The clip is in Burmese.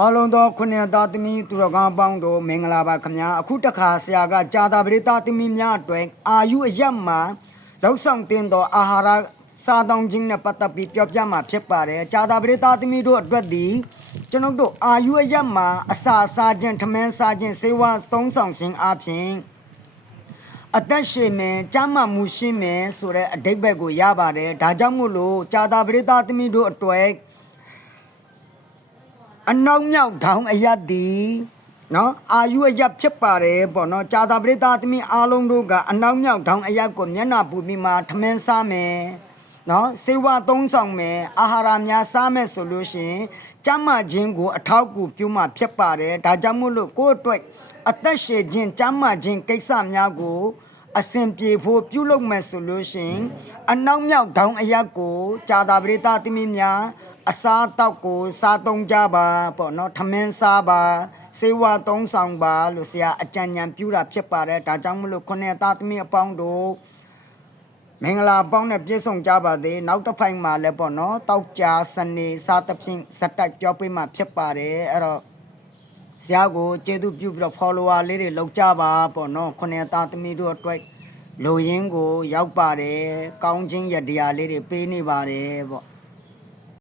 အားလုံးသောခုနှစ်သားသမီးသူတော်ကောင်းပေါင်းတို့မင်္ဂလာပါခင်ဗျာအခုတခါဆရာကကြာတာပရိသတ်သမီးများအတွက်အာယုအယက်မှာလောက်ဆောင်တင်သောအာဟာရစားတောင်းခြင်းနဲ့ပတ်သက်ပြီးပြောပြမှာဖြစ်ပါတယ်ကြာတာပရိသတ်သမီးတို့အတွက်ဒီကျွန်ုပ်တို့အာယုအယက်မှာအစာစားခြင်းထမင်းစားခြင်းစေဝါသုံးဆောင်ခြင်းအပြင်အသက်ရှင်မယ်ကျမ်းမာမှုရှိမယ်ဆိုတဲ့အဓိပ္ပာယ်ကိုရပါတယ်ဒါကြောင့်မို့လို့ကြာတာပရိသတ်သမီးတို့အတွက်အနောက်မြောက်ထောင်အယက်ဒီနော်အာယုအယက်ဖြစ်ပါတယ်ပေါ့နော်ကြာတာပရိသတ်သမီးအားလုံးတို့ကအနောက်မြောက်ထောင်အယက်ကိုမျက်နှာပူပြီးမှထမင်းစားမယ်နော်စေဝါသုံးဆောင်မယ်အာဟာရများစားမယ်ဆိုလို့ရှိရင်ကျမ်းမာခြင်းကိုအထောက်အကူပြုမှဖြစ်ပါတယ်ဒါကြောင့်မို့လို့ကိုယ့်အတွက်အသက်ရှင်ခြင်းကျမ်းမာခြင်းကိစ္စများကိုအစဉ်ပြေဖို့ပြုလုပ်မယ်ဆိုလို့ရှိရင်အနောက်မြောက်ထောင်အယက်ကိုကြာတာပရိသတ်သမီးများအစားတောက်ကိုစားသုံးကြပါပေါ့နော်ထမင်းစားပါစေဝါသုံးဆောင်ပါလို့ဆရာအကြံဉာဏ်ပြုတာဖြစ်ပါတယ်ဒါကြောင့်မလို့ခုနှစ်သားသမီးအပေါင်းတို့မင်္ဂလာပေါင်းနဲ့ပြည့်စုံကြပါသေးနောက်တစ်ဖိုင်မှာလည်းပေါ့နော်တောက်ကြစနေစားသဖြင့်ဇက်တိုက်ပြောပေးမှဖြစ်ပါတယ်အဲ့တော့ဆရာကိုကျေးဇူးပြုပြီးတော့ follower လေးတွေလောက်ကြပါပေါ့နော်ခုနှစ်သားသမီးတို့အတွက်လိုရင်းကိုရောက်ပါတယ်ကောင်းခြင်းရတရားလေးတွေပေးနေပါတယ်ပေါ့